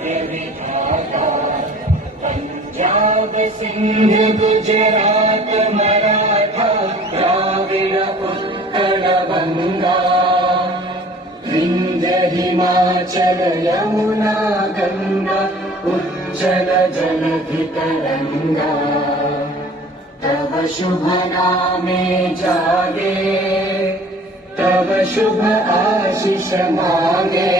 भाग्य विधाता। पंजाब सिंध गुजरात मराठा द्राविड उत्कल बंगा, विंध्य हिमाचल यमुना गंगा उज्जल जलधि तरंगा। तव शुभ नामे जागे, तव शुभ आशीष मांगे,